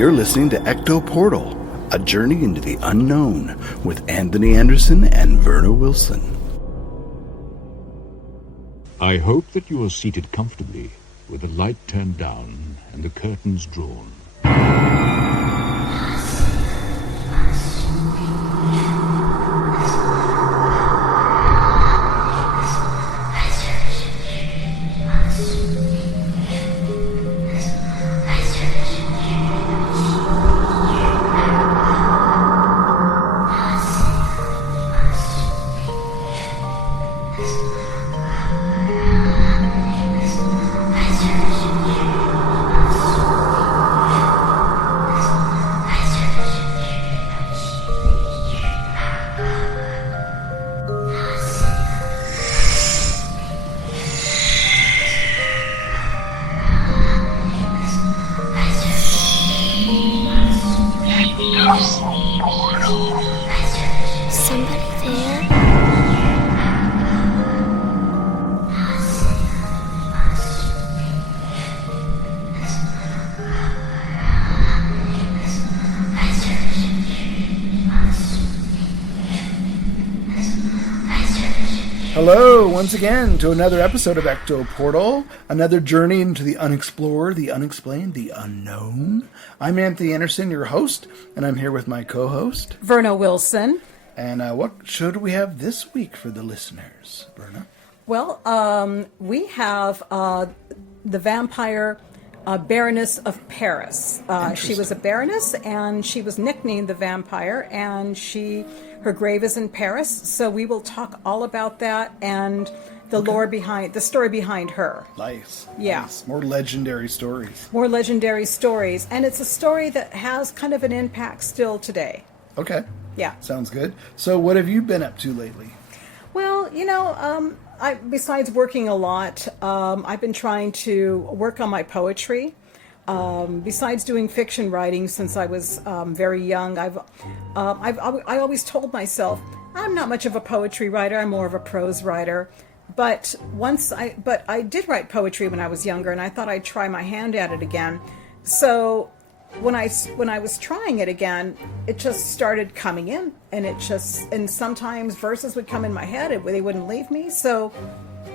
You're listening to Ecto Portal, a journey into the unknown with Anthony Anderson and Verna Wilson. I hope that you are seated comfortably, with the light turned down and the curtains drawn. Hello, once again, to another episode of Ecto Portal, another journey into the unexplored, the unexplained, the unknown. I'm Anthony Anderson, your host, and I'm here with my co-host, Verna Wilson. And what should we have this week for the listeners, Verna? Well, we have the vampire Baroness of Paris. She was a baroness, and she was nicknamed the vampire, and her grave is in Paris, so we will talk all about that and the lore behind, the story behind her. Nice. Yeah. Nice. More legendary stories. More legendary stories, and it's a story that has kind of an impact still today. Okay. Yeah. Sounds good. So what have you been up to lately? Well, besides working a lot, I've been trying to work on my poetry. Besides doing fiction writing since I was very young, I always told myself I'm not much of a poetry writer. I'm more of a prose writer. But I did write poetry when I was younger, and I thought I'd try my hand at it again. So when I was trying it again, it just started coming in, and sometimes verses would come in my head, and they wouldn't leave me. So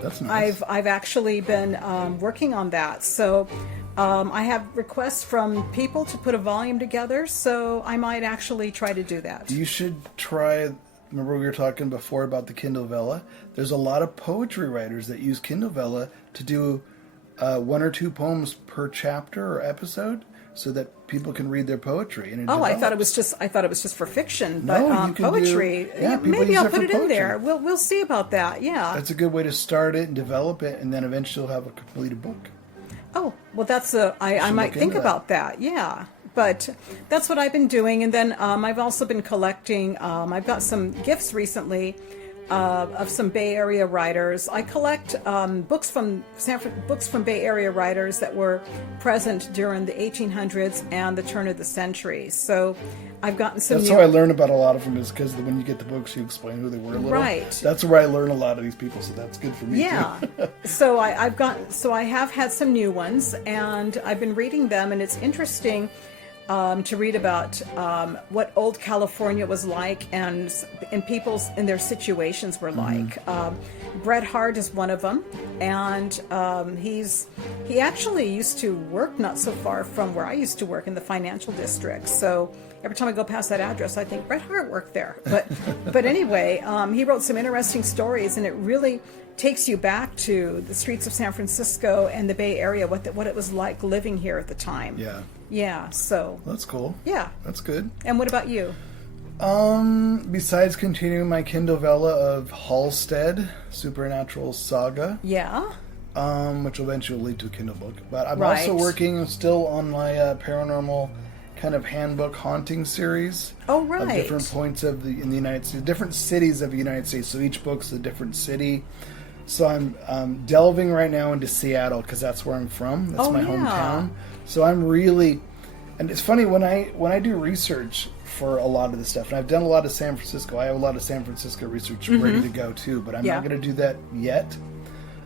that's nice. I've actually been working on that. So I have requests from people to put a volume together, so I might actually try to do that. You should try. Remember we were talking before about the Kindle Vella? There's a lot of poetry writers that use Kindle Vella to do 1 or 2 poems per chapter or episode, so that people can read their poetry. And I thought it was just for fiction, but no, you can poetry. Maybe I'll put it in there. We'll see about that. Yeah, that's a good way to start it and develop it, and then eventually you'll have a completed book. Oh, well, I might think about that. Yeah. But that's what I've been doing. And then I've also been collecting. I've got some gifts recently of some Bay Area writers. I collect books from Bay Area writers that were present during the 1800s and the turn of the century. So I've gotten some. That's how I learn about a lot of them, is because when you get the books, you explain who they were a little. Right. That's where I learn a lot of these people. So that's good for me. Yeah. Too. So I have had some new ones, and I've been reading them, and it's interesting. To read about what old California was like and their situations were like. Bret Hart is one of them, and he actually used to work not so far from where I used to work in the financial district. So every time I go past that address, I think Bret Hart worked there. But anyway, he wrote some interesting stories, and it really takes you back to the streets of San Francisco and the Bay Area, what it was like living here at the time. Yeah. Yeah, so. That's cool. Yeah. That's good. And what about you? Besides continuing my Kindle Vella of Halstead, Supernatural Saga. Yeah. Which will eventually lead to a Kindle book. But I'm also working still on my paranormal kind of handbook haunting series. Oh, right. Of different points in the United States, different cities of the United States. So each book's a different city. So I'm delving right now into Seattle because that's where I'm from. That's my hometown. So I'm really, and it's funny when I do research for a lot of this stuff, and I've done a lot of San Francisco. I have a lot of San Francisco research ready to go too, but I'm not going to do that yet.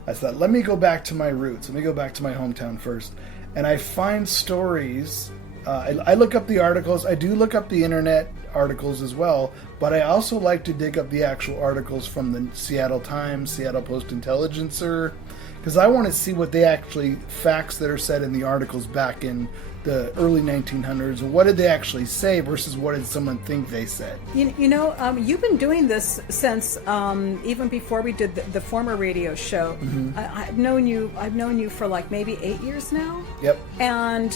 I thought, let me go back to my roots. Let me go back to my hometown first. And I find stories I look up the articles. I do look up the internet articles as well, but I also like to dig up the actual articles from the Seattle Times, Seattle Post-Intelligencer, because I want to see what they actually, facts that are said in the articles back in the early 1900s, what did they actually say versus what did someone think they said. You've been doing this since even before we did the former radio show. Mm-hmm. I've known you for like maybe 8 years now. Yep. And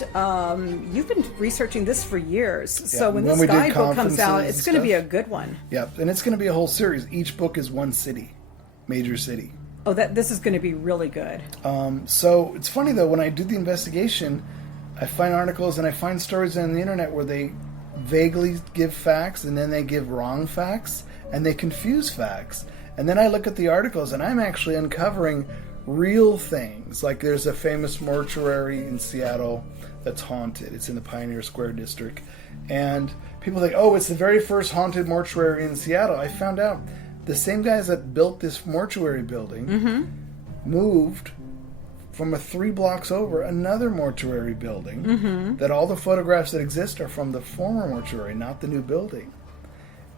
you've been researching this for years. Yeah. So when this guidebook comes out, it's going to stuff. be a good one. Yep, and it's going to be a whole series. Each book is one city, major city. Oh, this is going to be really good. So it's funny though, when I do the investigation, I find articles and I find stories on the internet where they vaguely give facts and then they give wrong facts and they confuse facts. And then I look at the articles and I'm actually uncovering real things. Like there's a famous mortuary in Seattle that's haunted. It's in the Pioneer Square district. And people think, oh, it's the very first haunted mortuary in Seattle. I found out the same guys that built this mortuary building moved from 3 blocks over another mortuary building that all the photographs that exist are from the former mortuary, not the new building.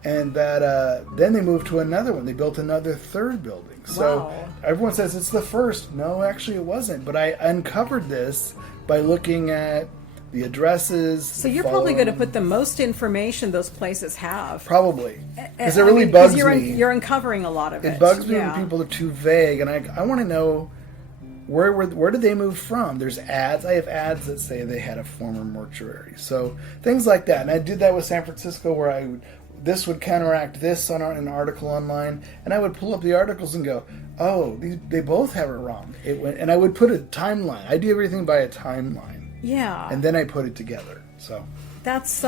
And that then they moved to another one. They built another third building. So everyone says it's the first. No, actually it wasn't. But I uncovered this by looking at the addresses. So you're probably going to put the most information those places have. Probably. Because it really bugs me. You're uncovering a lot of it. It bugs me when people are too vague. And I want to know, where did they move from? There's ads. I have ads that say they had a former mortuary. So things like that. And I did that with San Francisco where this would counteract this on an article online. And I would pull up the articles and go, oh, they both have it wrong. And I would put a timeline. I do everything by a timeline. Yeah. And then I put it together. So that's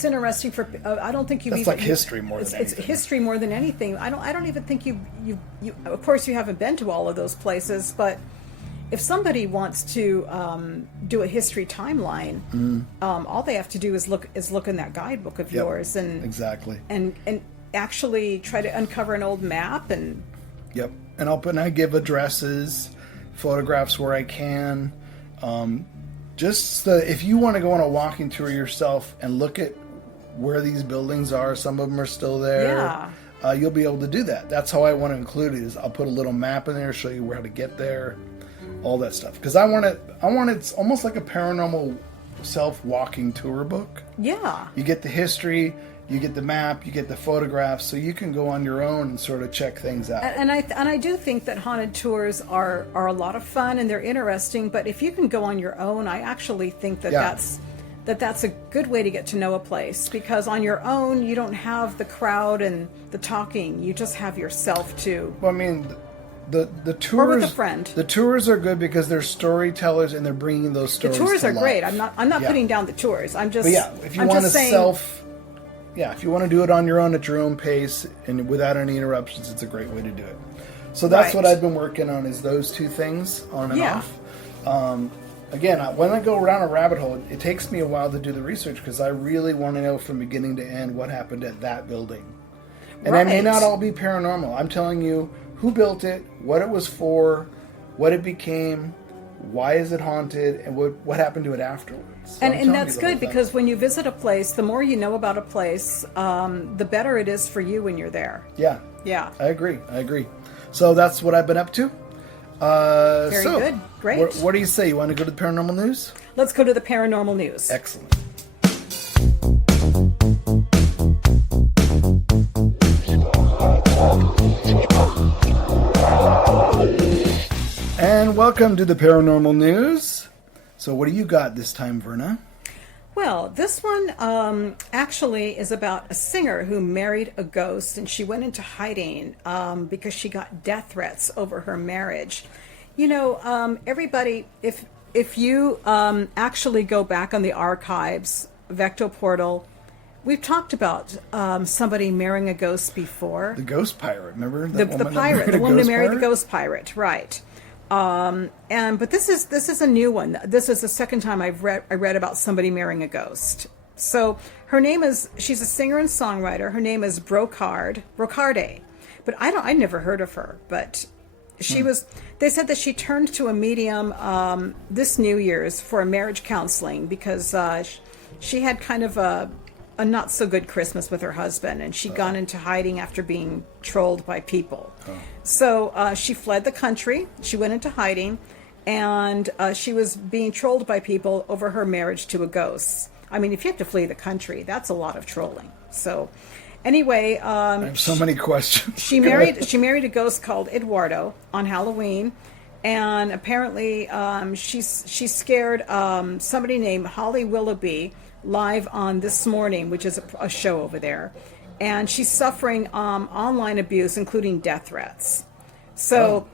interesting for. I don't think you've. That's like history more than anything. It's history more than anything. I don't even think you. Of course, you haven't been to all of those places, but if somebody wants to do a history timeline, all they have to do is look in that guidebook of yours and exactly and actually try to uncover an old map and. Yep, and I give addresses, photographs where I can. If you want to go on a walking tour yourself and look at where these buildings are, some of them are still there. Yeah. You'll be able to do that. That's how I want to include it. Is I'll put a little map in there, show you where to get there, all that stuff. Because I want it's almost like a paranormal self-walking tour book. Yeah. You get the history, you get the map, you get the photographs, so you can go on your own and sort of check things out. And I do think that haunted tours are a lot of fun and they're interesting. But if you can go on your own, I actually think that's a good way to get to know a place, because on your own you don't have the crowd and the talking. You just have yourself to. Well, I mean, the tours. Or with a friend. The tours are good because they're storytellers and they're bringing those stories. The tours to are life. great. I'm not putting down the tours. I'm just. But if you want to if you want to do it on your own at your own pace and without any interruptions, it's a great way to do it. So that's what I've been working on, is those two things on and off. Again, when I go around a rabbit hole, it takes me a while to do the research because I really want to know from beginning to end what happened at that building. And I may not all be paranormal. I'm telling you who built it, what it was for, what it became, why is it haunted, and what happened to it afterwards. So and that's good, because when you visit a place, the more you know about a place, the better it is for you when you're there. Yeah. Yeah. I agree. So that's what I've been up to. Very good. Great. What do you say? You want to go to the paranormal news? Let's go to the paranormal news. Excellent. And welcome to the paranormal news. So what do you got this time, Verna? Well, this one actually is about a singer who married a ghost, and she went into hiding because she got death threats over her marriage. You know, everybody, if you actually go back on the archives of Ecto Portal, we've talked about somebody marrying a ghost before. The ghost pirate, remember? The woman who married the ghost pirate, right? But this is a new one. This is the second time I read about somebody marrying a ghost. So she's a singer and songwriter. Her name is Brocarde. But I never heard of her. But They said that she turned to a medium this New Year's for a marriage counseling because she had kind of a not so good Christmas with her husband, and she'd gone into hiding after being trolled by people. So she fled the country. She went into hiding, and she was being trolled by people over her marriage to a ghost. I mean, if you have to flee the country, that's a lot of trolling. So anyway, I have so many questions. She married a ghost called Eduardo on Halloween, and apparently she scared somebody named Holly Willoughby live on This Morning, which is a show over there, and she's suffering online abuse, including death threats. So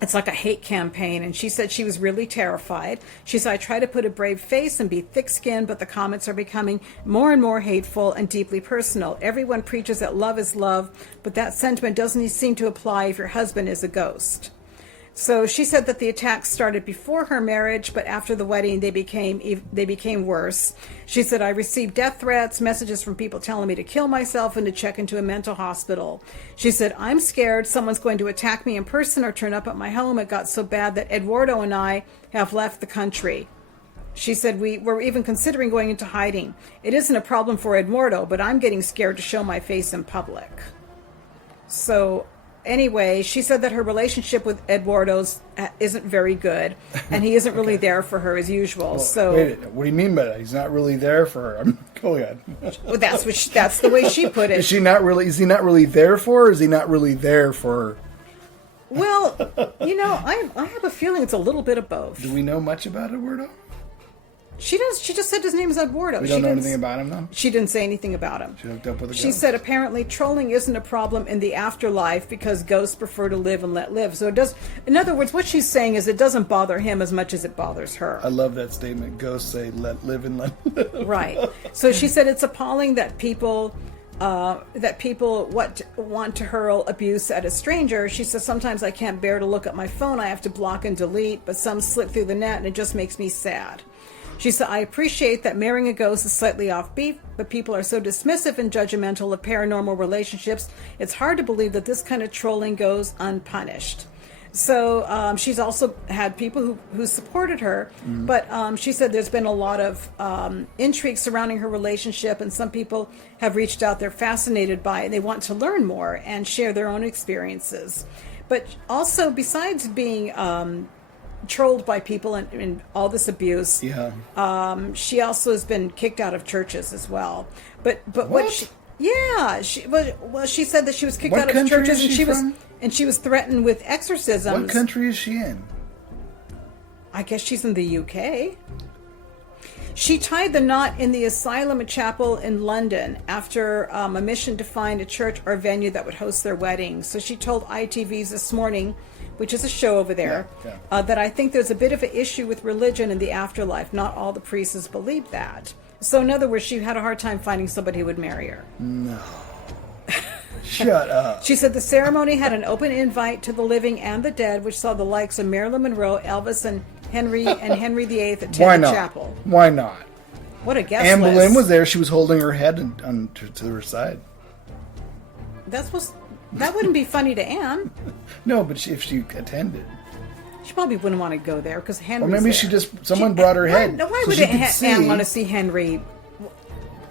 it's like a hate campaign, and she said she was really terrified. She said, I try to put a brave face and be thick-skinned, but the comments are becoming more and more hateful and deeply personal. Everyone preaches that love is love, but that sentiment doesn't seem to apply if your husband is a ghost. So she said that the attacks started before her marriage, but after the wedding, they became worse. She said, I received death threats, messages from people telling me to kill myself and to check into a mental hospital. She said, I'm scared someone's going to attack me in person or turn up at my home. It got so bad that Eduardo and I have left the country. She said, we were even considering going into hiding. It isn't a problem for Eduardo, but I'm getting scared to show my face in public. So anyway, she said that her relationship with Eduardo's isn't very good, and he isn't really there for her as usual. Well, so, wait, what do you mean by that? He's not really there for her. Go ahead. well, that's the way she put it. Is he not really there for her? Or is he not really there for her? Well, I have a feeling it's a little bit of both. Do we know much about Eduardo? She just said his name is Eduardo. We don't know anything about him, though? She didn't say anything about him. She hooked up with a ghost. She said apparently trolling isn't a problem in the afterlife because ghosts prefer to live and let live. So it does. In other words, what she's saying is it doesn't bother him as much as it bothers her. I love that statement. Ghosts say, let live and let live. Right. So she said it's appalling that people want to hurl abuse at a stranger. She says, sometimes I can't bear to look at my phone. I have to block and delete, but some slip through the net and it just makes me sad. She said, I appreciate that marrying a ghost is slightly offbeat, but people are so dismissive and judgmental of paranormal relationships, it's hard to believe that this kind of trolling goes unpunished. So she's also had people who supported her, but she said there's been a lot of intrigue surrounding her relationship, and some people have reached out. They're fascinated by it. They want to learn more and share their own experiences. But also, besides being trolled by people and all this abuse, she also has been kicked out of churches as well. But what she said that she was kicked out of churches, and she was threatened with exorcisms. What country is she in? I guess she's in the UK. She tied the knot in the Asylum Chapel in London after a mission to find a church or venue that would host their wedding. So she told ITV's This Morning, which is a show over there, that I think there's a bit of an issue with religion in the afterlife. Not all the priests believe that. So in other words, she had a hard time finding somebody who would marry her. No. Shut up. She said the ceremony had an open invite to the living and the dead, which saw the likes of Marilyn Monroe, Elvis, and Henry VIII attend the chapel. Why not? What a guest Anne list. Boleyn was there. She was holding her head to her side. That wouldn't be funny to Anne. No, but if she attended. She probably wouldn't want to go there because Henry's Or maybe there. someone brought her head. Why so would Anne want to see Henry?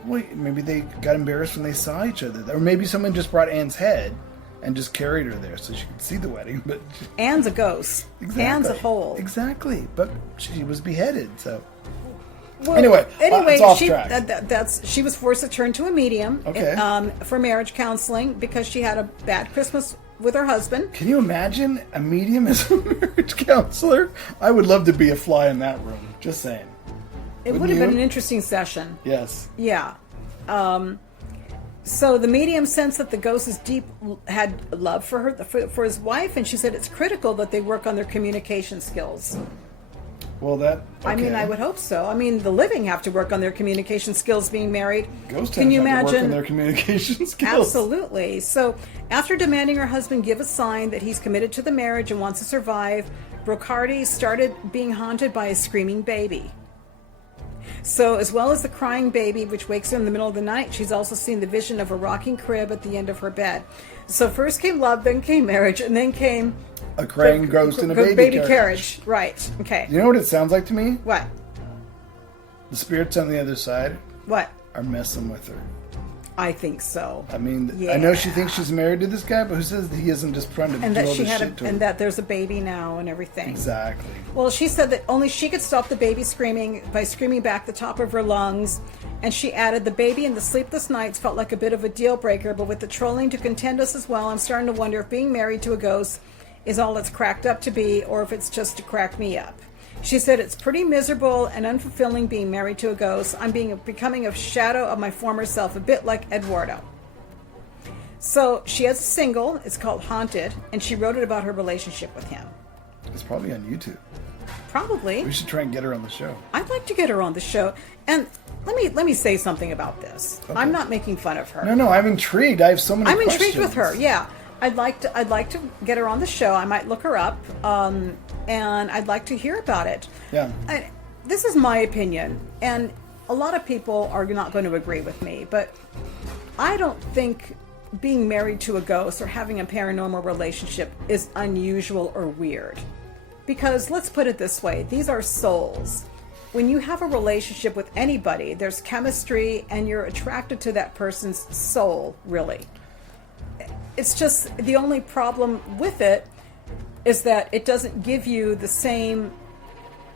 Wait, maybe they got embarrassed when they saw each other. Or maybe someone just brought Anne's head and just carried her there so she could see the wedding. But Anne's a ghost. Exactly. Anne's a hole. Exactly. But she was beheaded, so... Well, anyway, it's off track. She was forced to turn to a medium Okay. For marriage counseling because she had a bad Christmas with her husband. Can you imagine a medium as a marriage counselor? I would love to be a fly in that room. Just saying. It would have been an interesting session. Yes. Yeah. So the medium sensed that the ghost had love for her, for his wife, and she said it's critical that they work on their communication skills. Well, okay. I mean, I would hope so. I mean, the living have to work on their communication skills being married. Ghosts Can you have imagine? to work on their communication skills. Absolutely. So after demanding her husband give a sign that he's committed to the marriage and wants to survive, Brocardi started being haunted by a screaming baby. So as well as the crying baby, which wakes her in the middle of the night, she's also seen the vision of a rocking crib at the end of her bed. So first came love, then came marriage, and then came a crying ghost in a baby carriage. Right. Okay. You know what it sounds like to me? What? The spirits on the other side What? are messing with her. I think so. I mean, Yeah. I know she thinks she's married to this guy, but who says that he isn't just trying to And do that all she this had shit to her? and that there's a baby now and everything. Exactly. Well, she said that only she could stop the baby screaming by screaming back the top of her lungs. And she added, the baby and the sleepless nights felt like a bit of a deal breaker, but with the trolling to contend us as well, I'm starting to wonder if being married to a ghost is all it's cracked up to be, or if it's just to crack me up. She said, it's pretty miserable and unfulfilling being married to a ghost. I'm becoming a shadow of my former self, a bit like Eduardo. So she has a single, it's called Haunted, and she wrote it about her relationship with him. It's probably on YouTube. Probably. We should try and get her on the show. I'd like to get her on the show. And let me say something about this. Okay. I'm not making fun of her. No, I'm intrigued. I have so many I'm questions. intrigued with her. Yeah. I'd like to get her on the show. I might look her up, and I'd like to hear about it. Yeah. This is my opinion, and a lot of people are not going to agree with me, but I don't think being married to a ghost or having a paranormal relationship is unusual or weird. Because let's put it this way, these are souls. When you have a relationship with anybody, there's chemistry and you're attracted to that person's soul, really. It's just the only problem with it is that it doesn't give you the same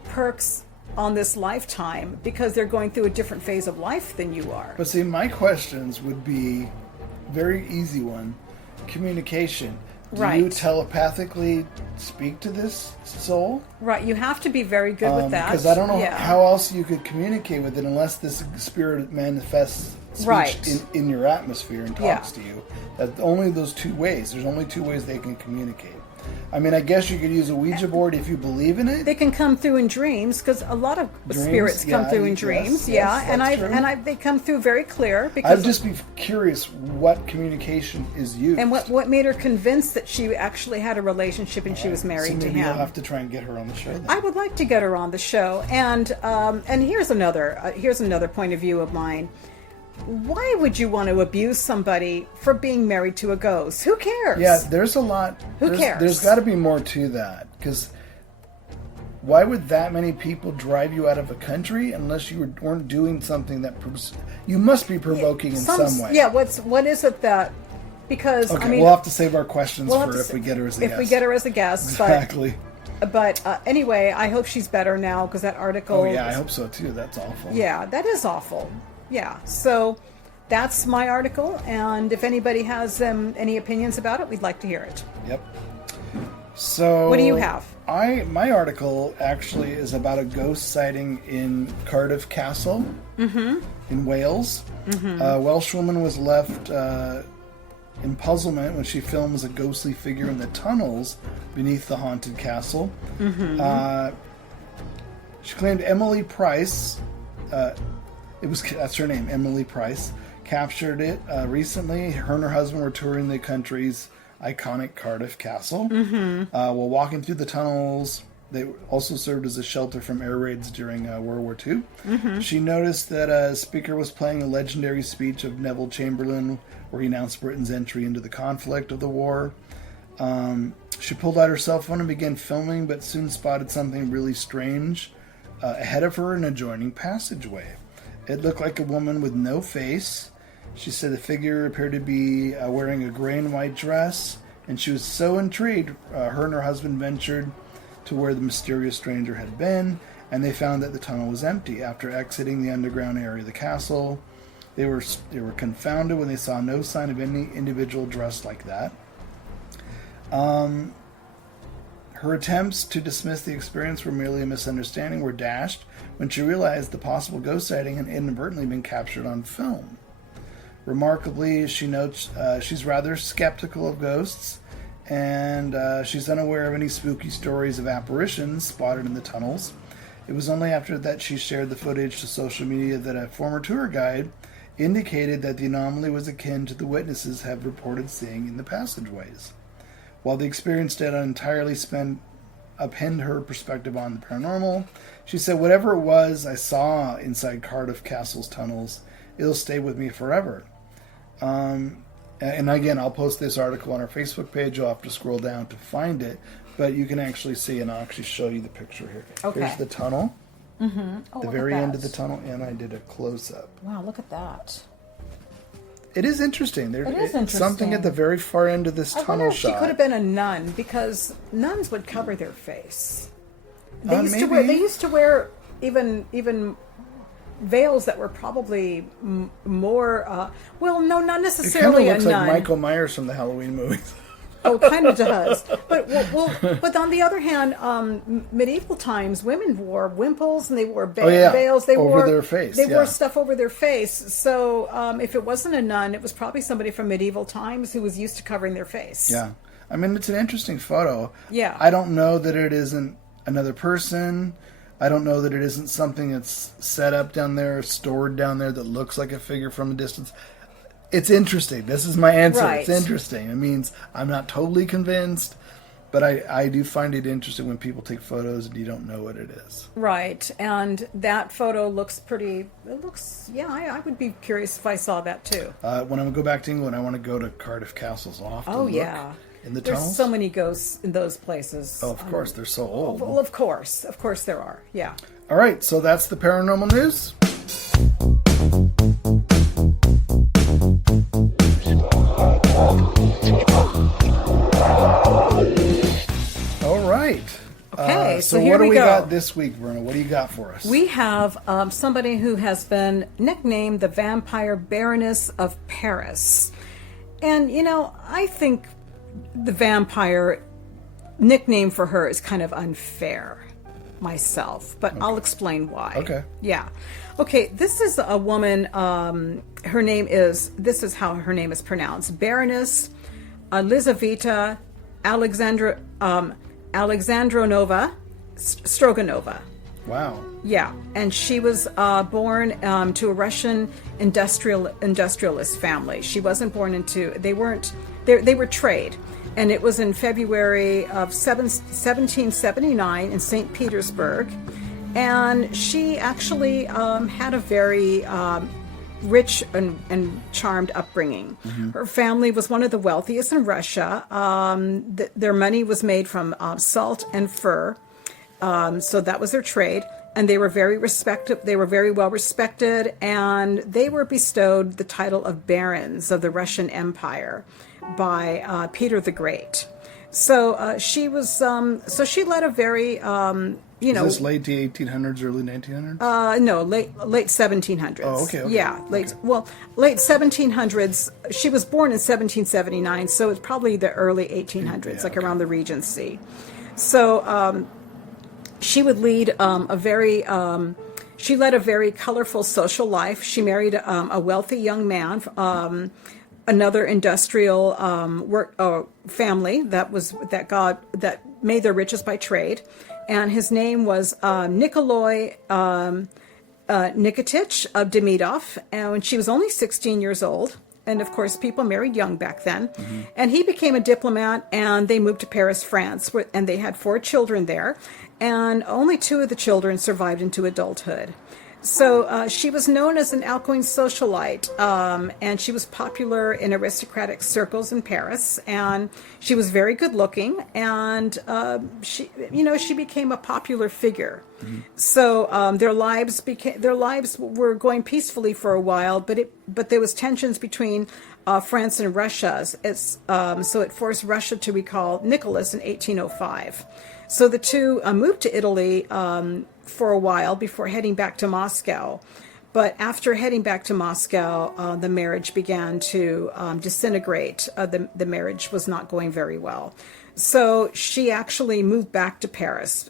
perks on this lifetime because they're going through a different phase of life than you are. But see, my questions would be very easy one. Communication. Do Right. you telepathically speak to this soul? Right, you have to be very good with that. Because I don't know Yeah. how else you could communicate with it unless this spirit manifests speech Right. in your atmosphere and Yeah. talks to you. That only those two ways. There's only two ways they can communicate. I mean, I guess you could use a Ouija board if you believe in it. They can come through in dreams because a lot of Dreams? spirits come Yeah, through in yes, dreams. yes, And that's true. they come through very clear because I'd just be curious what communication is used. and what made her convinced that she actually had a relationship and she was married so to maybe him. you'll have to try and get her on the show then. I would like to get her on the show, and here's another point of view of mine. Why would you want to abuse somebody for being married to a ghost? Who cares? Yeah, there's a lot. Who cares? There's got to be more to that, because why would that many people drive you out of a country unless you weren't doing something that you must be provoking in some way? Yeah. What is it that? Because Okay, I mean, we'll have to save our questions we'll have for to if we get her as a guest. If we get her as a guest, Exactly. But anyway, I hope she's better now because that article. Oh yeah, I hope so too. That's awful. Yeah, that is awful. Yeah, so that's my article, and if anybody has any opinions about it, we'd like to hear it. Yep. So What do you have? My article actually is about a ghost sighting in Cardiff Castle in Wales. A Welsh woman was left in puzzlement when she films a ghostly figure in the tunnels beneath the haunted castle. She claimed Emily Price, that's her name, Emily Price, captured it recently. Her and her husband were touring the country's iconic Cardiff Castle. While walking through the tunnels, they also served as a shelter from air raids during World War II. She noticed that a speaker was playing a legendary speech of Neville Chamberlain, where he announced Britain's entry into the conflict of the war. She pulled out her cell phone and began filming, but soon spotted something really strange ahead of her in an adjoining passageway. It looked like a woman with no face. She said the figure appeared to be wearing a gray and white dress, and she was so intrigued, her and her husband ventured to where the mysterious stranger had been, and they found that the tunnel was empty. After exiting the underground area of the castle, they were confounded when they saw no sign of any individual dressed like that. Her attempts to dismiss the experience were merely a misunderstanding were dashed when she realized the possible ghost sighting had inadvertently been captured on film. Remarkably, she notes she's rather skeptical of ghosts, and she's unaware of any spooky stories of apparitions spotted in the tunnels. It was only after that she shared the footage to social media that a former tour guide indicated that the anomaly was akin to the witnesses have reported seeing in the passageways. While the experience did not entirely pinned her perspective on the paranormal. She said, whatever it was I saw inside Cardiff Castle's tunnels, it'll stay with me forever. And again, I'll post this article on our Facebook page. You'll have to scroll down to find it. But you can actually see, and I'll actually show you the picture here. Okay. Here's the tunnel. Mm-hmm. Oh, the very end of the tunnel, and I did a close-up. Wow, look at that. It is interesting. It is interesting. Something at the very far end of this I tunnel wonder if shot. she could have been a nun, because nuns would cover their face. They Maybe. used to wear even veils that were probably more. Well, no, not It kind of necessarily a looks nun. like Michael Myers from the Halloween movies. Oh, kind of does. But but on the other hand, medieval times, women wore wimples and they wore veils. They over wore their face. They wore stuff over their face. So if it wasn't a nun, it was probably somebody from medieval times who was used to covering their face. Yeah. I mean, it's an interesting photo. Yeah. I don't know that it isn't another person. I don't know that it isn't something that's set up down there, stored down there that looks like a figure from a distance. It's interesting. This is my answer. Right. It's interesting. It means I'm not totally convinced, but I do find it interesting when people take photos and you don't know what it is. Right. And that photo looks pretty. It looks. Yeah, I would be curious if I saw that too. When I go back to England, I want to go to Cardiff Castle's loft. Oh, and yeah. In the There's tunnels. so many ghosts in those places. Oh, of course, they're so old. Well, of course there are. Yeah. All right, so that's the paranormal news. All right. Okay, so here what do we go. got this week, Bruno? What do you got for us? We have somebody who has been nicknamed the Vampire Baroness of Paris. And, you know, I think the vampire nickname for her is kind of unfair myself, but I'll explain why. Okay. Yeah. Okay, this is a woman, this is how her name is pronounced, Baroness Elisabeth Alexandrovna Strogonoff. Wow. Yeah, and she was born to a Russian industrialist family. She wasn't born into. They were trade, and it was in February of 1779 in St. Petersburg, and she actually had a very rich and charmed upbringing. Mm-hmm. Her family was one of the wealthiest in Russia. Their money was made from salt and fur. So that was their trade, and they were very respected. They were very well respected, and they were bestowed the title of barons of the Russian Empire by Peter the Great. So she was. So she led a very, Is this late 1800s, early 1900s? No, late 1700s. Oh, okay. Yeah, late 1700s. She was born in 1779, so it's probably the early 1800s, around the Regency. So. She would lead she led a very colorful social life. She married a wealthy young man, another industrial family that made their riches by trade, and his name was Nikolai Nikitich of Demidoff, and when she was only 16 years old. And of course, people married young back then. Mm-hmm. And he became a diplomat, and they moved to Paris, France, and they had 4 children there. And only 2 of the children survived into adulthood. So she was known as an outgoing socialite, and she was popular in aristocratic circles in Paris. And she was very good looking, and she became a popular figure. Mm-hmm. So their lives were going peacefully for a while, but there was tensions between France and Russia. So it forced Russia to recall Nicholas in 1805. So the two moved to Italy for a while before heading back to Moscow. But after heading back to Moscow, the marriage began to disintegrate. The marriage was not going very well. So she actually moved back to Paris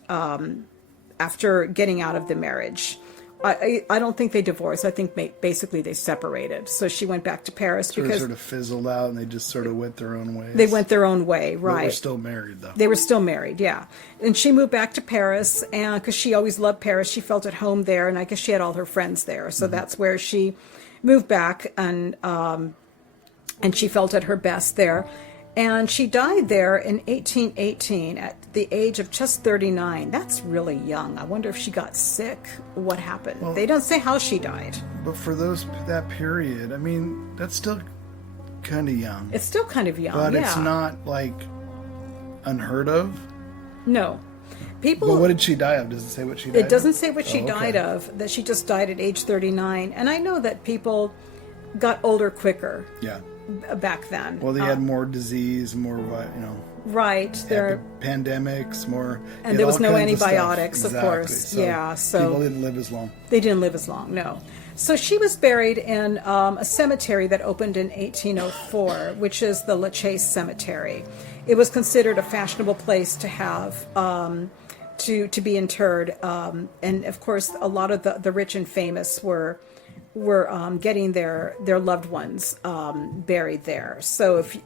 after getting out of the marriage. I don't think they divorced. I think basically they separated. So she went back to Paris because sort of fizzled out, and they just sort of went their own ways. They went their own way, right? They were still married, though. They were still married, yeah. And she moved back to Paris, and because she always loved Paris, she felt at home there, and I guess she had all her friends there. So that's where she moved back, and she felt at her best there. And she died there in 1818 at the age of just 39. That's really young. I wonder if she got sick. What happened? Well, they don't say how she died. But for that period, I mean, that's still kind of young. It's still kind of young, but yeah. it's not like unheard of. No. People. But what did she die of? Does it say what she died of? It doesn't say what she okay. died of, that she just died at age 39. And I know that people got older quicker back then. Well, they had more disease, more, right. There pandemics, more. And there was no antibiotics, of course. So so people didn't live as long. They didn't live as long, no. So she was buried in a cemetery that opened in 1804, which is the Chaise Cemetery. It was considered a fashionable place to have to be interred, and of course, a lot of the rich and famous were getting their loved ones buried there. So is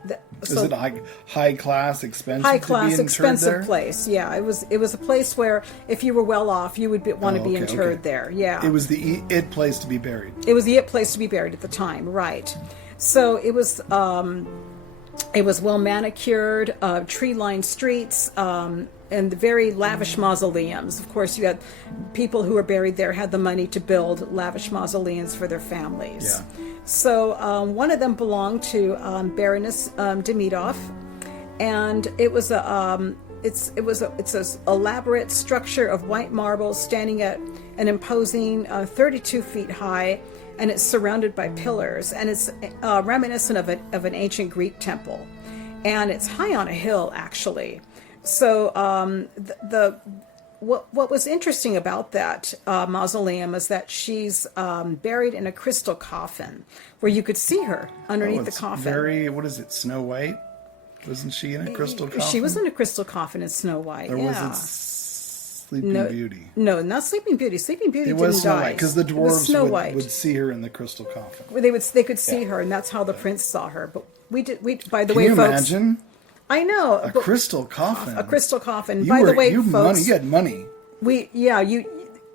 it a high class, expensive? High class, to be expensive there? place. Yeah, it was a place where if you were well off, you would want to be interred there. Yeah, it was the it place to be buried. It was the it place to be buried at the time, right? So it was well manicured, tree-lined streets. And very lavish mausoleums. Of course, you had people who were buried there had the money to build lavish mausoleums for their families. Yeah. So one of them belonged to Baroness Demidoff, and it was it's an elaborate structure of white marble standing at an imposing 32 feet high, and it's surrounded by pillars, and it's reminiscent of an ancient Greek temple, and it's high on a hill actually. So what was interesting about that mausoleum is that she's buried in a crystal coffin where you could see her underneath the coffin. What is it, Snow White? Wasn't she in a crystal coffin? She was in a crystal coffin in Snow White, or was it Sleeping Beauty? No, not Sleeping Beauty. Sleeping Beauty it didn't was Snow die. White, because the dwarves would see her in the crystal coffin. They could see her, and that's how the prince saw her. But by the Can way, you folks, imagine? I know a crystal coffin. A crystal coffin. You By the way, folks, you had money.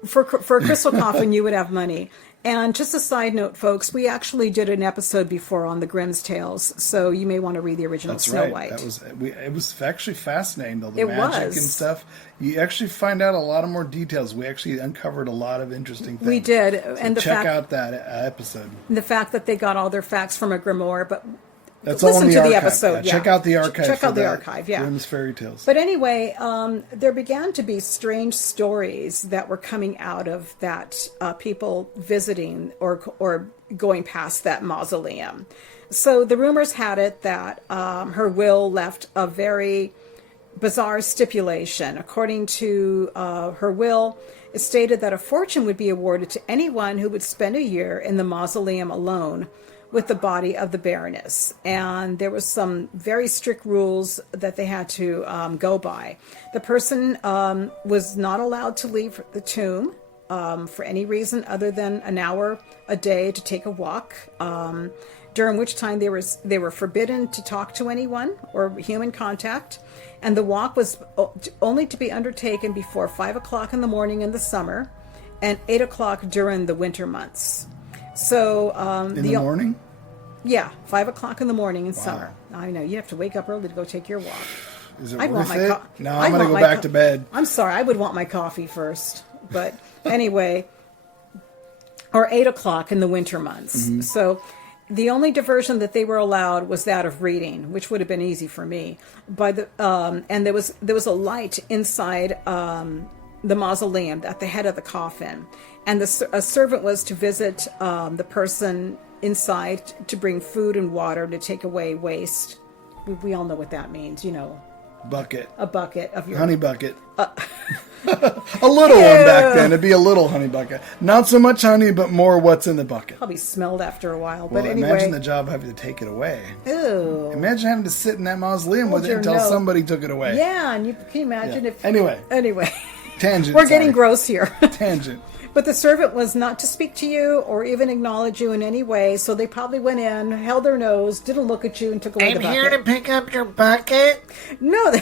For a crystal coffin, you would have money. And just a side note, folks, we actually did an episode before on the Grimm's Tales, so you may want to read the original Snow White. It was actually fascinating, though, the it magic was. and stuff. You actually find out a lot of more details. We actually uncovered a lot of interesting things. We did, so and check out that episode. The fact that they got all their facts from a grimoire, but that's listen all in the to archive. the episode. Check out the archive. Check out the archive. Yeah, Grimm's Fairy Tales. But anyway, there began to be strange stories that were coming out of that people visiting or going past that mausoleum. So the rumors had it that her will left a very bizarre stipulation. According to her will, it stated that a fortune would be awarded to anyone who would spend a year in the mausoleum alone with the body of the Baroness. And there was some very strict rules that they had to go by. The person was not allowed to leave the tomb for any reason other than an hour a day to take a walk, during which time they were forbidden to talk to anyone or human contact. And the walk was only to be undertaken before 5 o'clock in the morning in the summer and 8 o'clock during the winter months. So in the morning? Yeah, 5 o'clock in the morning in summer. I know, you have to wake up early to go take your walk. Is it worth it? No, I'm going to go back to bed. I'm sorry, I would want my coffee first. But anyway, or 8 o'clock in the winter months. Mm-hmm. So the only diversion that they were allowed was that of reading, which would have been easy for me. And there was a light inside the mausoleum at the head of the coffin, and a servant was to visit the person inside to bring food and water to take away waste. We all know what that means, Bucket. A bucket of your honey bucket. A little one back then. It'd be a little honey bucket. Not so much honey, but more what's in the bucket. Probably smelled after a while. Well, but anyway, imagine the job of having to take it away. Ew. Imagine having to sit in that mausoleum with it until somebody took it away. Yeah, and can you imagine if... Anyway. Tangent. We're getting gross here. Tangent. But the servant was not to speak to you or even acknowledge you in any way, so they probably went in, held their nose, didn't look at you, and took away the bucket. I'm here to pick up your bucket. No,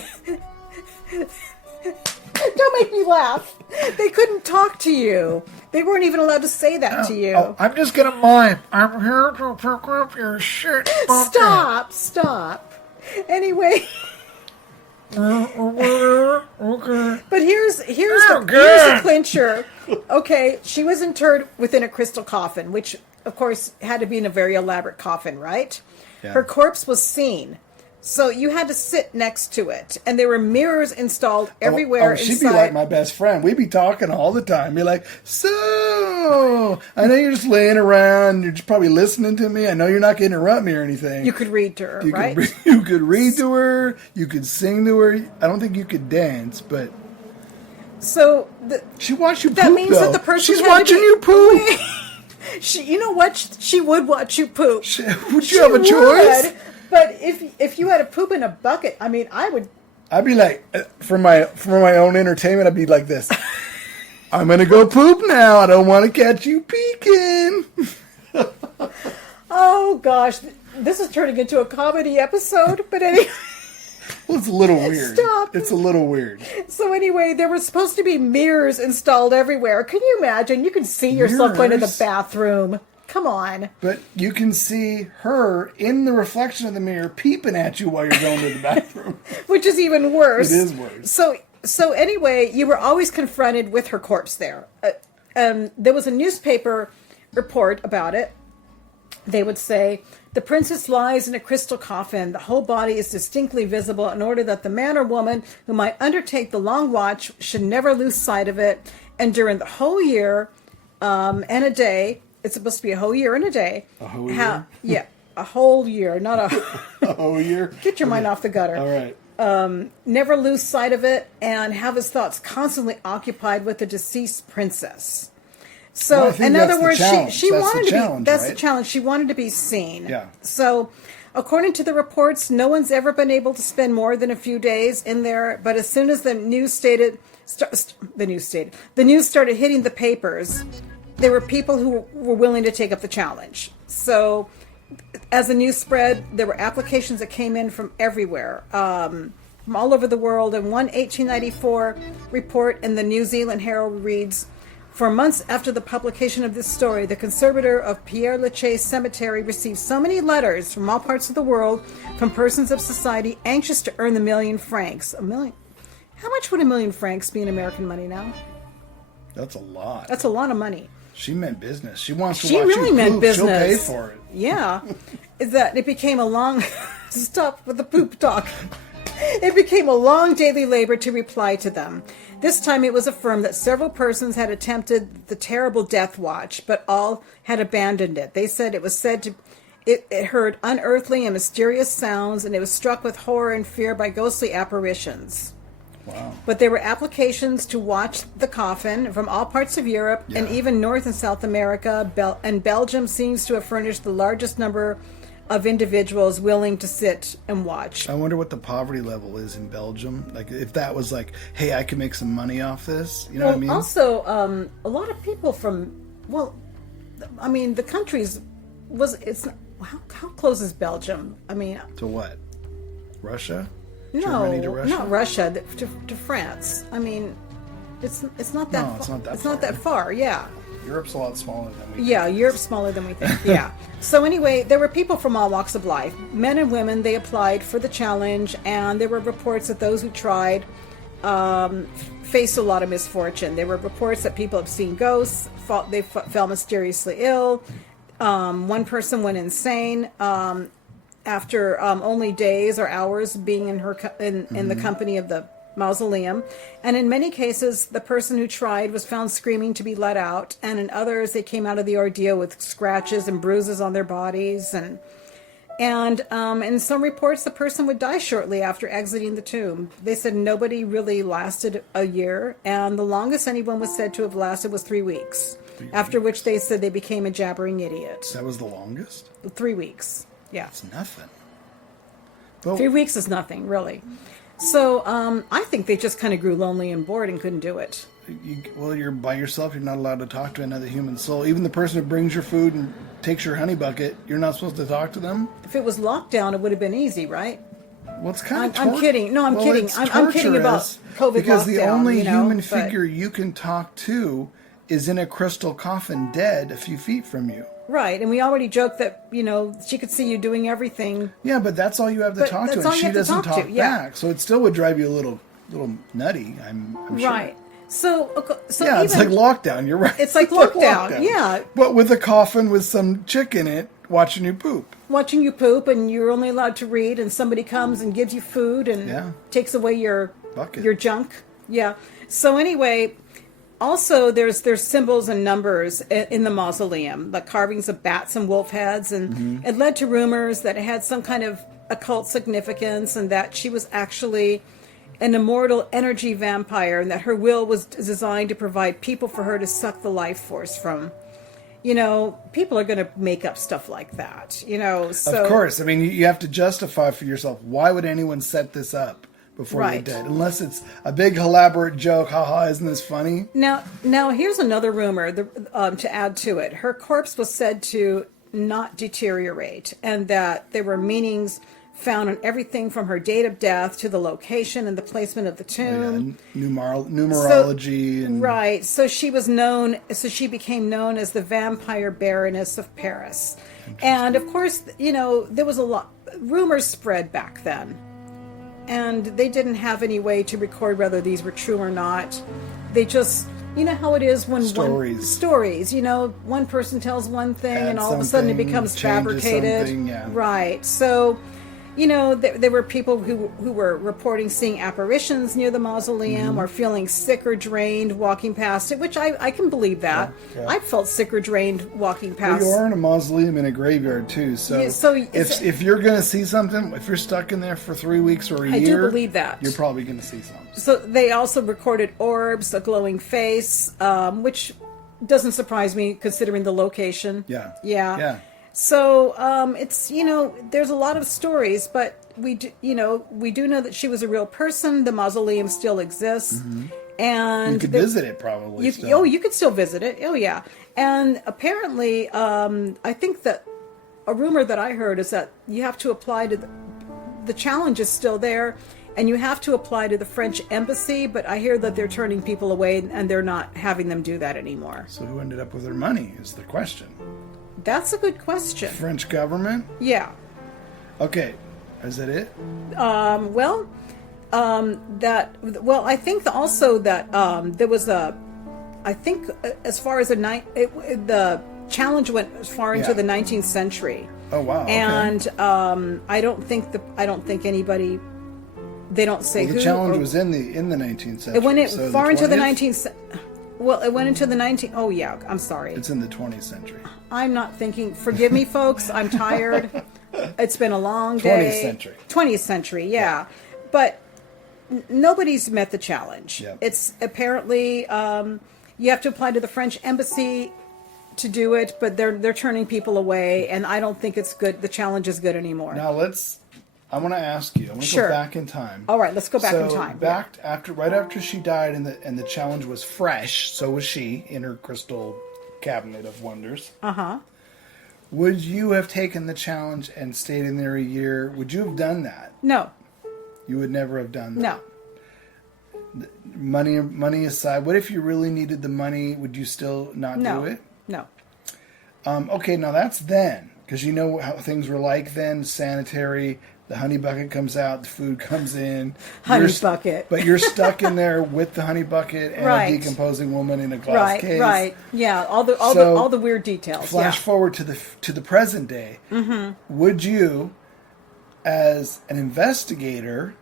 don't make me laugh. They couldn't talk to you. They weren't even allowed to say that to you. Oh, I'm just going to mime. I'm here to pick up your shit bucket. Stop. Anyway. Okay. But here's the clincher. Okay, she was interred within a crystal coffin, which of course had to be in a very elaborate coffin, right? Yeah. Her corpse was seen. So you had to sit next to it, and there were mirrors installed everywhere inside. She'd be like my best friend. We'd be talking all the time. Be like, so, I know you're just laying around. You're just probably listening to me. I know you're not going to interrupt me or anything. You could read to her, right? You could read to her. You could sing to her. I don't think you could dance, but... So... she watched you poop, that means though. that the person She's watching you poop. You know what? She would watch you poop. Would you have a choice? But if you had a poop in a bucket, I mean, I'd be like, for my own entertainment, I'd be like this. I'm gonna go poop now. I don't want to catch you peeking. Oh gosh, this is turning into a comedy episode. But anyway, well, it's a little weird. Stop. It's a little weird. So anyway, there were supposed to be mirrors installed everywhere. Can you imagine? You can see yourself going to the bathroom. Come on. But you can see her in the reflection of the mirror peeping at you while you're going to the bathroom. Which is even worse. It is worse. So anyway, you were always confronted with her corpse there. There was a newspaper report about it. They would say, the princess lies in a crystal coffin. The whole body is distinctly visible in order that the man or woman who might undertake the long watch should never lose sight of it. And during the whole year and a day... It's supposed to be a whole year and a day. A whole year? Yeah, a whole year, not a... A whole year? Get your mind off the gutter. All right. Never lose sight of it and have his thoughts constantly occupied with the deceased princess. So, in other words, she wanted to be... That's the challenge. She wanted to be seen. Yeah. So, according to the reports, no one's ever been able to spend more than a few days in there. But as soon as the news started hitting the papers... There were people who were willing to take up the challenge. So, as the news spread, there were applications that came in from everywhere, from all over the world. And one 1894 report in the New Zealand Herald reads, for months after the publication of this story, the conservator of Père Lachaise Cemetery received so many letters from all parts of the world from persons of society anxious to earn the £1,000,000. $1 million? How much would £1,000,000 be in American money now? That's a lot. That's a lot of money. She meant business. She wants to she watch really you meant poop. business. She'll pay for it. Yeah. Is that it became a long... Stop with the poop talk. It became a long daily labor to reply to them. This time it was affirmed that several persons had attempted the terrible death watch, but all had abandoned it. They said it was said to... It heard unearthly and mysterious sounds, and it was struck with horror and fear by ghostly apparitions. Wow. But there were applications to watch the coffin from all parts of Europe and even North and South America. And Belgium seems to have furnished the largest number of individuals willing to sit and watch. I wonder what the poverty level is in Belgium. Like, if that was like, hey, I can make some money off this. You know what I mean? Also, a lot of people from, the countries how close is Belgium? I mean, to what? Russia? No, Germany to Russia? not Russia. To France. I mean, it's not that. No, it's not that. It's far. not that far. Yeah. Europe's a lot smaller than we think. Yeah, Europe's smaller than we think. Yeah. So anyway, there were people from all walks of life, men and women. They applied for the challenge, and there were reports that those who tried faced a lot of misfortune. There were reports that people have seen ghosts. They fell mysteriously ill. One person went insane. After only days or hours being in the company of the mausoleum. And in many cases, the person who tried was found screaming to be let out. And in others, they came out of the ordeal with scratches and bruises on their bodies. And in some reports, the person would die shortly after exiting the tomb. They said nobody really lasted a year. And the longest anyone was said to have lasted was 3 weeks. After which they said they became a jabbering idiot. That was the longest? 3 weeks. Yeah. It's nothing. But 3 weeks is nothing, really. So I think they just kind of grew lonely and bored and couldn't do it. You're by yourself. You're not allowed to talk to another human soul. Even the person who brings your food and takes your honey bucket, you're not supposed to talk to them. If it was lockdown, it would have been easy, right? Well, it's kind of I'm kidding. No, I'm kidding. I'm kidding about COVID because lockdown. The only human figure you can talk to is in a crystal coffin dead a few feet from you. Right, and we already joked that, she could see you doing everything. Yeah, but that's all you have to But talk to, that's and all you she have to doesn't talk to, talk yeah. back. So it still would drive you a little nutty, I'm sure. Right. So Yeah, it's like even, lockdown. You're right. It's like lockdown, yeah. But with a coffin with some chick in it, watching you poop. watching you poop, and you're only allowed to read, and somebody comes and gives you food and takes away your Bucket. your junk. Yeah. So anyway, also there's symbols and numbers in the mausoleum, like carvings of bats and wolf heads, and it led to rumors that it had some kind of occult significance, and that she was actually an immortal energy vampire, and that her will was designed to provide people for her to suck the life force from. People are going to make up stuff like that, so. Of course. I mean, you have to justify for yourself, why would anyone set this up before Right. they did? Unless it's a big elaborate joke. Haha, isn't this funny? Now here's another rumor to add to it. Her corpse was said to not deteriorate, and that there were meanings found on everything from her date of death to the location and the placement of the tomb. Numerology and Right. So she became known as the vampire Baroness of Paris. And of course, there was a lot rumors spread back then. And they didn't have any way to record whether these were true or not. They just, how it is when stories, one person tells one thing and all of a sudden it becomes fabricated. Yeah. Right. So, there were people who were reporting seeing apparitions near the mausoleum or feeling sick or drained walking past it, which I can believe that. Yeah. I felt sick or drained walking past. Well, you are in a mausoleum in a graveyard too, so, if you're going to see something, if you're stuck in there for 3 weeks or a year, I do believe that. You're probably going to see something. So they also recorded orbs, a glowing face, which doesn't surprise me considering the location. Yeah. So it's there's a lot of stories, but we do know that she was a real person. The mausoleum still exists, and you could visit it probably. You could still visit it. Oh yeah, and apparently, I think that a rumor that I heard is that you have to apply to the challenge is still there, and you have to apply to the French embassy. But I hear that they're turning people away, and they're not having them do that anymore. So who ended up with their money is the question. That's a good question. French government? Yeah. Okay. Is that it? I think also that there was as far as the challenge went as far into the 19th century. Oh wow. Okay. And I don't think anybody. They don't say the who. challenge was in the 19th century. It went far into the 20th? 19th. Well, it went into the 19th. Oh yeah, I'm sorry. It's in the 20th century. I'm not thinking. Forgive me, folks. I'm tired. It's been a long day. 20th century. 20th century, yeah. But nobody's met the challenge. Yep. It's apparently you have to apply to the French embassy to do it, but they're turning people away, and I don't think it's good. The challenge is good anymore. Now I want to ask you. I want to Sure. go back in time. All right, let's go back in time. Right after she died, and the challenge was fresh. So was she in her crystal cabinet of wonders. Would you have taken the challenge and stayed in there a year? Would you have done that? No. You would never have done that. No. Money aside, what if you really needed the money? Would you still not do it? No. Okay, now that's then, because you know how things were like then. Sanitary. The honey bucket comes out, the food comes in. Bucket. But you're stuck in there with the honey bucket and a decomposing woman in a glass case. Right. Yeah. All the weird details. Flash forward to the present day. Would you, as an investigator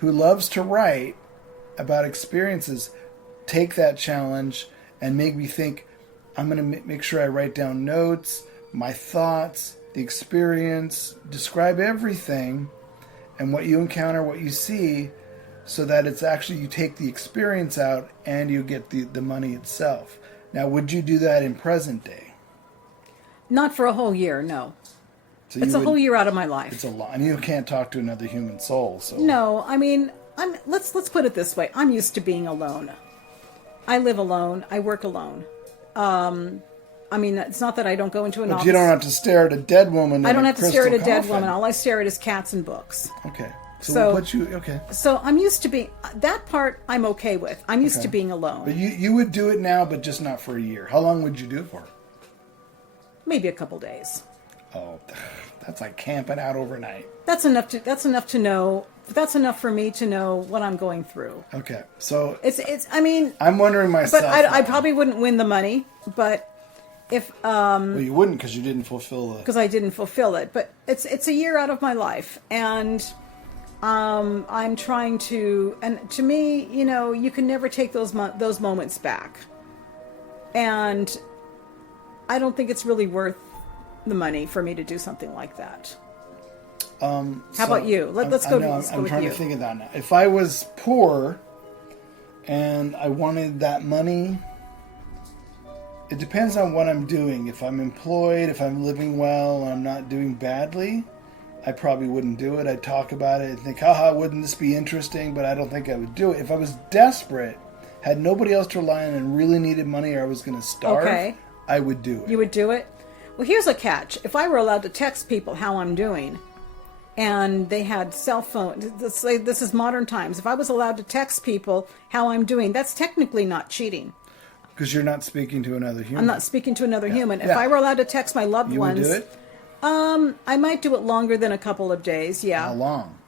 who loves to write about experiences, take that challenge and make me think, I'm going to make sure I write down notes, my thoughts, the experience, describe everything and what you encounter, what you see, so that it's actually you take the experience out and you get the money itself. Now, would you do that in present day? Not for a whole year, no. So it's a whole year out of my life. It's a lot, and you can't talk to another human soul. So no, I mean, let's put it this way: I'm used to being alone. I live alone. I work alone. I mean, it's not that I don't go into an office. You don't have to stare at a dead woman. I don't have to stare at a dead coffin. woman. All I stare at is cats and books. Okay. So we'll put you. Okay. So I'm used to being that part. I'm okay with. I'm used to being alone. But you would do it now, but just not for a year. How long would you do it for? maybe a couple days. Oh, that's like camping out overnight. That's enough to know. That's enough for me to know what I'm going through. Okay, so it's. I mean, I'm wondering myself. But I probably wouldn't win the money. But if well, you wouldn't because you didn't fulfill the. Because I didn't fulfill it. But it's a year out of my life, and I'm trying to. And to me, you know, you can never take those moments back. And I don't think it's really worth the money for me to do something like that. How about you? Let's go. I'm trying to think of that now. If I was poor and I wanted that money, it depends on what I'm doing. If I'm employed, if I'm living well, and I'm not doing badly, I probably wouldn't do it. I'd talk about it and think, haha, wouldn't this be interesting? But I don't think I would do it. If I was desperate, had nobody else to rely on and really needed money or I was going to starve, I would do it. You would do it? Well, here's a catch. If I were allowed to text people how I'm doing, and they had cell phones, this is modern times. If I was allowed to text people how I'm doing, that's technically not cheating. Because you're not speaking to another human. I'm not speaking to another human. If I were allowed to text my loved ones... You would do it? I might do it longer than a couple of days, yeah. How long?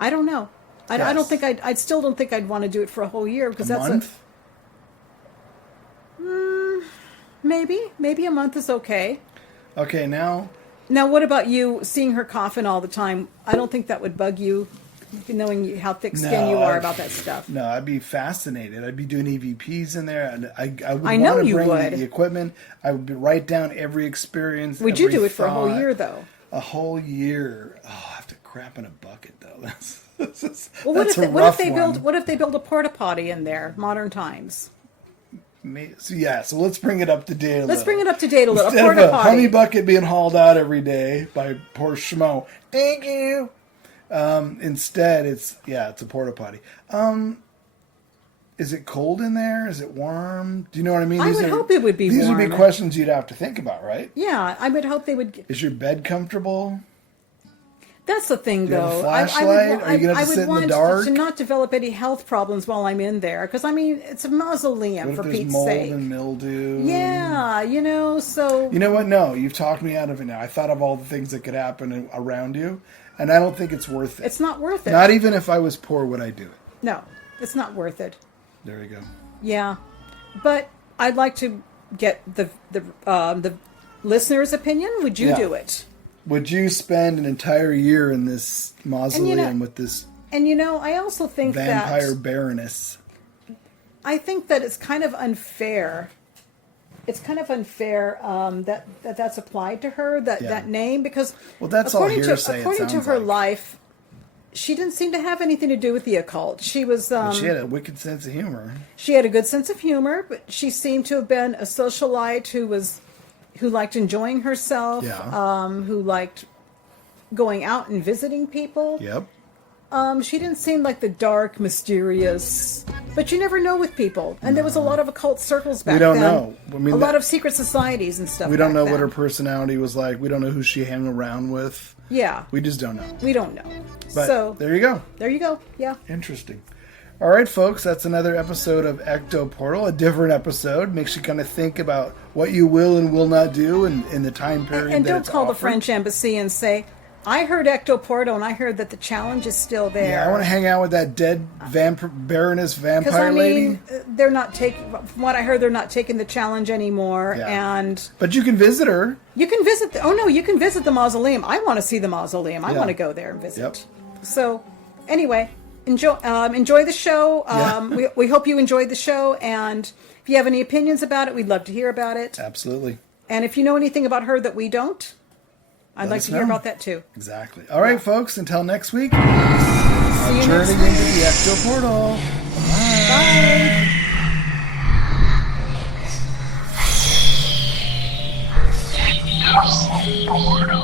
I don't know. I don't think I still don't think I'd want to do it for a whole year because that's month? Maybe a month is okay. Okay, now what about you seeing her coughing all the time? I don't think that would bug you, knowing how thick-skinned you are about that stuff. No, I'd be fascinated. I'd be doing EVPs in there. And I would I know want to you bring would. The equipment. I would write down every experience. Would you do it for a whole year, though? A whole year. Oh, I have to crap in a bucket, though. Well, what if they build a porta potty in there? Modern times. So let's bring it up to date a little. Instead A porta of a potty. honey bucket being hauled out every day by poor schmo. Thank you. Instead, it's a porta potty. Is it cold in there? Is it warm? Do you know what I mean? I would hope it would be warm. These would be questions you'd have to think about, right? Yeah, I would hope they would. Is your bed comfortable? That's the thing, Do you have a though. flashlight? Are you going to have to sit in the dark? To not develop any health problems while I'm in there, because I mean, it's a mausoleum, for Pete's mold sake. and mildew? Yeah, so. You know what? No, you've talked me out of it now. I thought of all the things that could happen around you, and I don't think it's worth it. It's not worth it. Not even if I was poor would I do it. No, it's not worth it. There you go. Yeah, but I'd like to get the listener's opinion. Would you do it? Would you spend an entire year in this mausoleum with this? And I also think vampire Baroness. I think that it's kind of unfair. It's kind of unfair that's applied to her that name because that's all hearsay. According to her life, she didn't seem to have anything to do with the occult. She was. But she had a wicked sense of humor. She had a good sense of humor, but she seemed to have been a socialite who liked enjoying herself, who liked going out and visiting people. Yep. She didn't seem like the dark, mysterious, but you never know with people. And there was a lot of occult circles back then. We don't know. I mean, a lot of secret societies and stuff. We don't know what her personality was like. We don't know who she hung around with. Yeah. We just don't know. We don't know. But so there you go. There you go. Yeah. Interesting. All right, folks, that's another episode of Ecto Portal, a different episode. Makes you kind of think about what you will and will not do in the time period and that don't it's call offered. the French embassy and say, I heard Ecto Portal and I heard that the challenge is still there. Yeah, I want to hang out with that dead Baroness vampire lady. They're not taking, from what I heard, they're not taking the challenge anymore. Yeah. But you can visit her. You can visit, you can visit the mausoleum. I want to see the mausoleum. I want to go there and visit. Yep. So, anyway, enjoy the show. We hope you enjoyed the show. And if you have any opinions about it, we'd love to hear about it. Absolutely. And if you know anything about her that we don't, I'd like to hear about that too. Exactly. All right, folks. Until next week. See you next week. Into the Ecto Portal. Bye. Ecto Portal.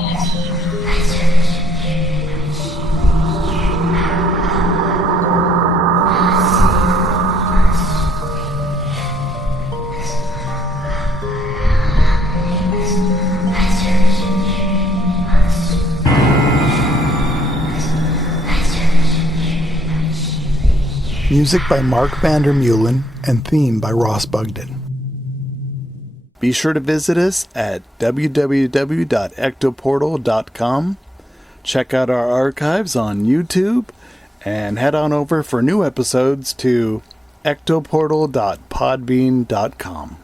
Music by Mark Vandermeulen and theme by Ross Bugden. Be sure to visit us at www.ectoportal.com. Check out our archives on YouTube and head on over for new episodes to ectoportal.podbean.com.